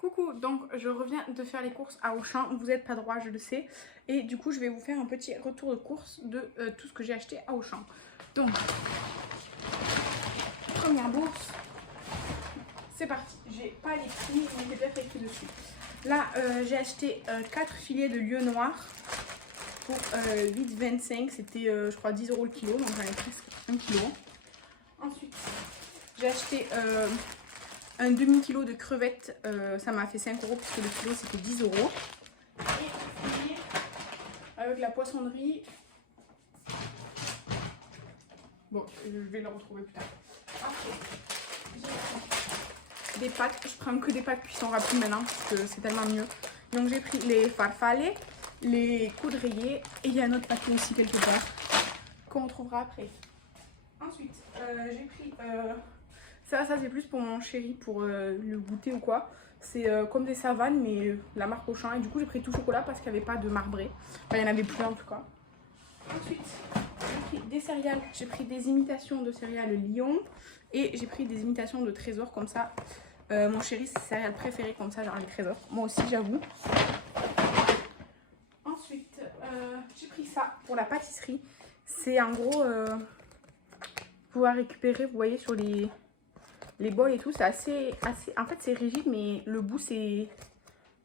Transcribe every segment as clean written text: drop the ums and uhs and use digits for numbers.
Coucou, donc je reviens de faire les courses à Auchan, vous n'êtes pas droit, je le sais. Et du coup, je vais vous faire un petit retour de course de tout ce que j'ai acheté à Auchan. Donc, première bourse, c'est parti. J'ai pas les prix, mais j'ai peut-être écrit dessus. Là, j'ai acheté 4 filets de lieu noir pour 8,25. C'était, je crois, 10 € le kilo, donc j'en ai presque 1 kilo. Ensuite, j'ai acheté un demi-kilo de crevettes, ça m'a fait 5 € puisque le kilo c'était 10 €. Et avec la poissonnerie, bon, je vais le retrouver plus tard. Après, j'ai des pâtes, je prends que des pâtes cuisson rapide maintenant parce que c'est tellement mieux. Donc j'ai pris les farfalle, les coudriers et il y a un autre paquet aussi quelque part qu'on retrouvera après. Ensuite, j'ai pris... Ça c'est plus pour mon chéri, pour le goûter ou quoi. C'est comme des savanes, mais la marque Auchan. Et du coup, j'ai pris tout chocolat parce qu'il n'y avait pas de marbré. Enfin, il n'y en avait plus en tout cas. Ensuite, j'ai pris des céréales. J'ai pris des imitations de céréales Lion. Et j'ai pris des imitations de trésors comme ça. Mon chéri, c'est ses céréales préférées comme ça, genre les trésors. Moi aussi, j'avoue. Ensuite, j'ai pris ça pour la pâtisserie. C'est en gros pouvoir récupérer, vous voyez, sur les bols et tout, c'est assez... En fait, c'est rigide, mais le bout, c'est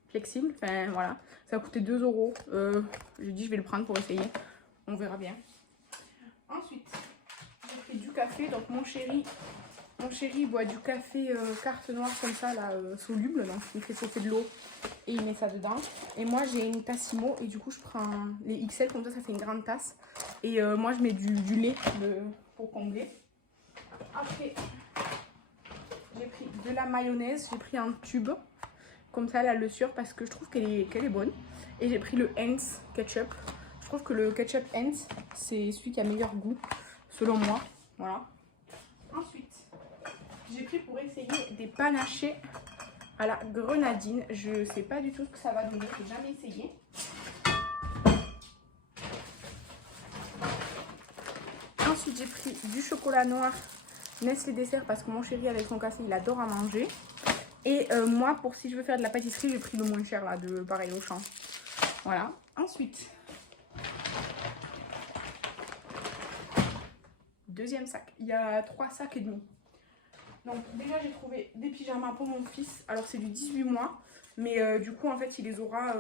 flexible. Enfin, voilà. Ça a coûté 2 €. J'ai dit, je vais le prendre pour essayer. On verra bien. Ensuite, j'ai pris du café. Donc, mon chéri boit du café carte noire comme ça, là, soluble. Donc, il fait chauffer de l'eau et il met ça dedans. Et moi, j'ai une Tassimo. Et du coup, je prends les XL. Comme ça fait une grande tasse. Et moi, je mets du lait pour combler. Après... j'ai pris de la mayonnaise, j'ai pris un tube, comme ça, la le parce que je trouve qu'elle est bonne. Et j'ai pris le Heinz ketchup. Je trouve que le ketchup Heinz, c'est celui qui a meilleur goût, selon moi. Voilà. Ensuite, j'ai pris pour essayer des panachés à la grenadine. Je sais pas du tout ce que ça va donner, j'ai jamais essayé. Ensuite, j'ai pris du chocolat noir Nestlé dessert parce que mon chéri avec son café il adore à manger. Et moi pour si je veux faire de la pâtisserie j'ai pris le moins cher là de pareil Auchan. Voilà. Ensuite, deuxième sac. Il y a 3 sacs et demi. Donc déjà j'ai trouvé des pyjamas pour mon fils. Alors c'est du 18 mois. Mais du coup en fait il les aura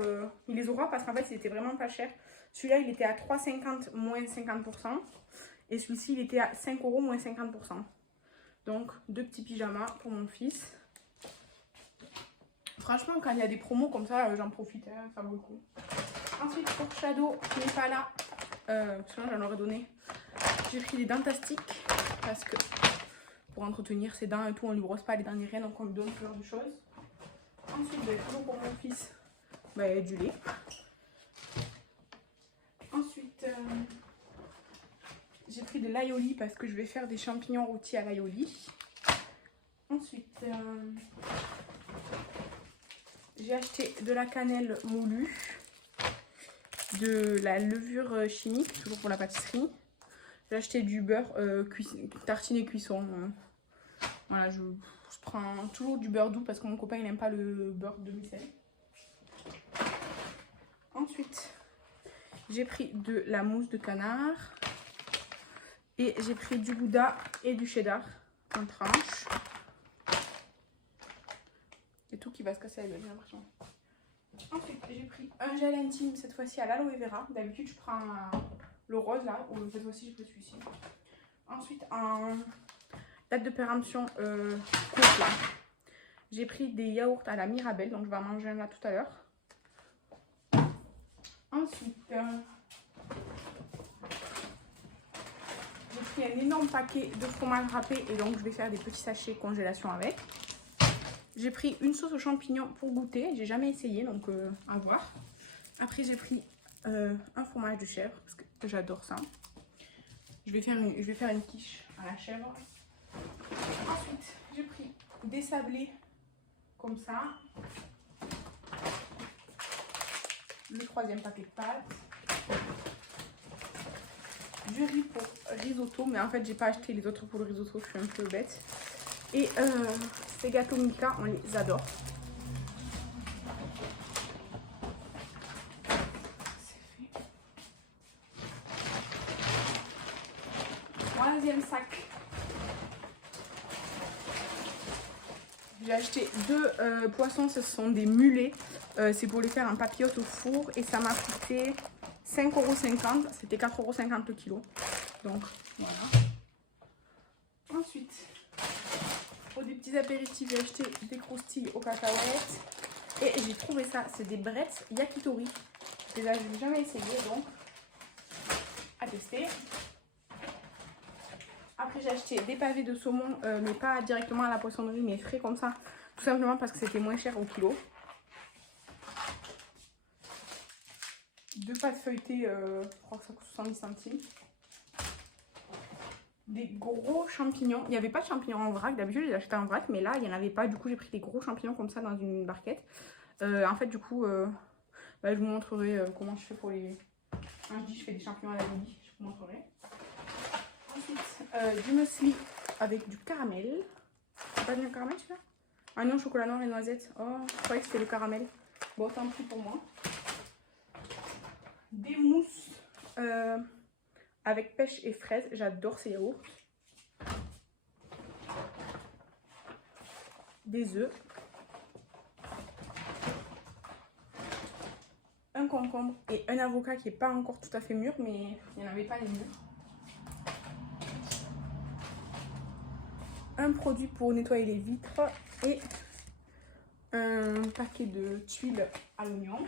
parce qu'en fait il était vraiment pas cher. Celui-là il était à 3,50 moins 50%. Et celui-ci il était à 5 € moins 50%. Donc, 2 petits pyjamas pour mon fils. Franchement, quand il y a des promos comme ça, j'en profite, hein, ça vaut le coup. Ensuite, pour Shadow, qui n'est pas là, sinon j'en aurais donné. J'ai pris des dentastiques parce que pour entretenir ses dents et tout, on ne lui brosse pas les dents ni rien, donc on lui donne ce genre de choses. Ensuite, toujours pour mon fils, du lait. Ensuite, j'ai pris de l'aïoli parce que je vais faire des champignons rôtis à l'aïoli. Ensuite, j'ai acheté de la cannelle moulue, de la levure chimique, toujours pour la pâtisserie. J'ai acheté du beurre tartiné cuisson. Voilà, je prends toujours du beurre doux parce que mon copain il n'aime pas le beurre demi-sel. Ensuite, j'ai pris de la mousse de canard. Et j'ai pris du gouda et du cheddar en tranches. C'est tout qui va se casser la gueule, j'ai l'impression. Ensuite, j'ai pris un gel intime, cette fois-ci à l'aloe vera. D'habitude, je prends le rose là, ou cette fois-ci, j'ai pris celui-ci. Ensuite, en date de péremption courte là, j'ai pris des yaourts à la Mirabelle, donc je vais en manger un là tout à l'heure. Ensuite, j'ai pris un énorme paquet de fromage râpé et donc je vais faire des petits sachets congélation avec. J'ai pris une sauce aux champignons pour goûter, j'ai jamais essayé donc à voir. Après j'ai pris un fromage de chèvre parce que j'adore ça. Je vais faire une quiche à la chèvre. Ensuite j'ai pris des sablés comme ça. Le 3e paquet de pâtes. Du riz pour risotto, mais en fait j'ai pas acheté les autres pour le risotto, je suis un peu bête. Et ces gâteaux Milka, on les adore. troisième sac. J'ai acheté deux poissons, ce sont des mulets. C'est pour les faire en papillote au four et ça m'a coûté 5,50 €. C'était 4,50 € le kilo. Donc voilà. Ensuite, pour des petits apéritifs, j'ai acheté des croustilles aux cacahuètes. Et j'ai trouvé ça, c'est des brettes yakitori. Je les avais jamais essayé, donc à tester. Après j'ai acheté des pavés de saumon, mais pas directement à la poissonnerie, mais frais comme ça. Tout simplement parce que c'était moins cher au kilo. Deux pâtes feuilletées, je crois que ça coûte 70 centimes. Des gros champignons. Il n'y avait pas de champignons en vrac. D'habitude, je les achetais en vrac, mais là, il n'y en avait pas. Du coup, j'ai pris des gros champignons comme ça dans une barquette. En fait, du coup, je vous montrerai comment je fais pour les... Quand je dis je fais des champignons à la midi, je vous montrerai. Ensuite, du muesli avec du caramel. C'est pas du caramel, celui-là? Ah non, chocolat noir et noisettes. Oh, je croyais que c'était le caramel. Bon, tant pis pour moi. Des mousses avec pêche et fraises. J'adore ces yaourts. Des œufs. Un concombre et un avocat qui n'est pas encore tout à fait mûr, mais il n'y en avait pas les mûrs. Un produit pour nettoyer les vitres et un paquet de tuiles à l'oignon.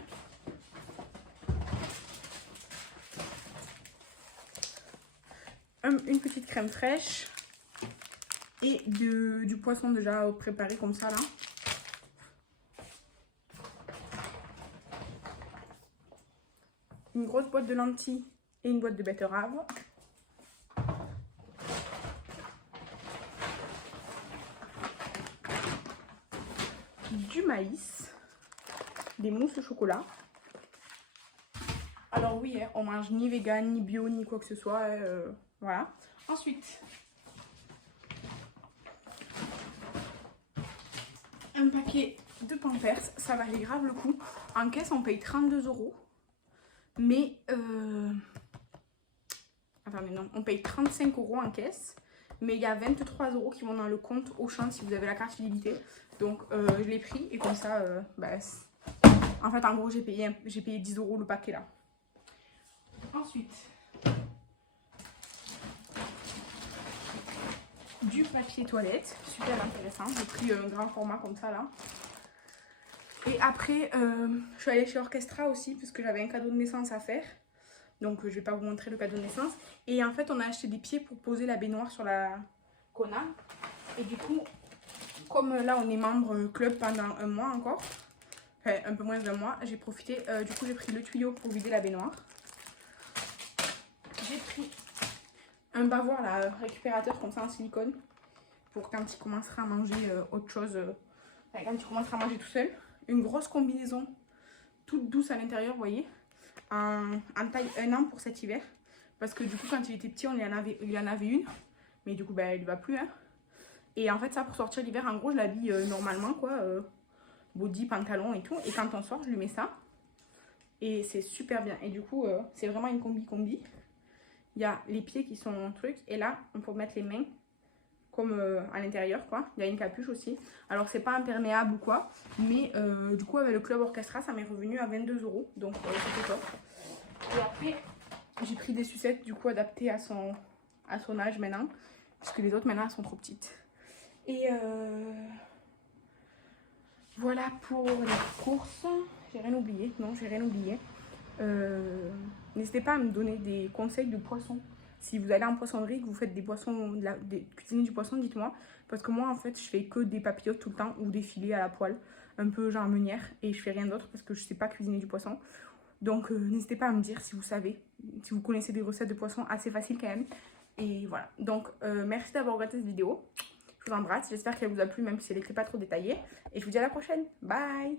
Une petite crème fraîche et du poisson déjà préparé comme ça là. Une grosse boîte de lentilles et une boîte de betterave. Du maïs, des mousses au chocolat. Alors oui, on mange ni vegan, ni bio, ni quoi que ce soit. Voilà. Ensuite, un paquet de Pampers. Ça valait grave le coup. En caisse, on paye 32 €. Mais... Attendez, non. On paye 35 € en caisse. Mais il y a 23 € qui vont dans le compte Auchan si vous avez la carte fidélité. Donc je l'ai pris et comme ça, en fait en gros j'ai payé 10 € le paquet là. Ensuite, du papier toilette, super intéressant. J'ai pris un grand format comme ça là. Et après, je suis allée chez Orchestra aussi parce que j'avais un cadeau de naissance à faire. Donc je vais pas vous montrer le cadeau de naissance. Et en fait on a acheté des pieds pour poser la baignoire sur la Kona. Et du coup, comme là on est membre club pendant un mois encore, enfin un peu moins d'un mois, j'ai profité, du coup j'ai pris le tuyau pour vider la baignoire. J'ai pris un bavoir là, récupérateur comme ça en silicone, pour quand il commencera à manger autre chose, enfin, quand il commencera à manger tout seul. Une grosse combinaison toute douce à l'intérieur, vous voyez, en taille 1 an pour cet hiver. Parce que du coup quand il était petit il en avait une, mais du coup il ne va plus hein. Et en fait ça pour sortir l'hiver, en gros je l'habille normalement quoi, body, pantalon et tout. Et quand on sort je lui mets ça. Et c'est super bien. Et du coup c'est vraiment une combi. Il y a les pieds qui sont trucs. Et là on peut mettre les mains comme à l'intérieur quoi. Il y a une capuche aussi. Alors c'est pas imperméable ou quoi. Mais du coup avec le club Orchestra ça m'est revenu à 22 €. Donc c'était top. Et après j'ai pris des sucettes du coup adaptées à son âge maintenant. Parce que les autres maintenant elles sont trop petites. Et voilà pour les courses. J'ai rien oublié. Non, j'ai rien oublié. N'hésitez pas à me donner des conseils de poissons. Si vous allez en poissonnerie, que vous faites des poissons, cuisiner du poisson, dites-moi. Parce que moi, en fait, je fais que des papillotes tout le temps ou des filets à la poêle. Un peu genre meunière. Et je fais rien d'autre parce que je sais pas cuisiner du poisson. Donc, n'hésitez pas à me dire si vous savez. Si vous connaissez des recettes de poisson assez faciles quand même. Et voilà. Donc, merci d'avoir regardé cette vidéo. Je vous embrasse, j'espère qu'elle vous a plu même si elle n'était pas trop détaillée. Et je vous dis à la prochaine. Bye!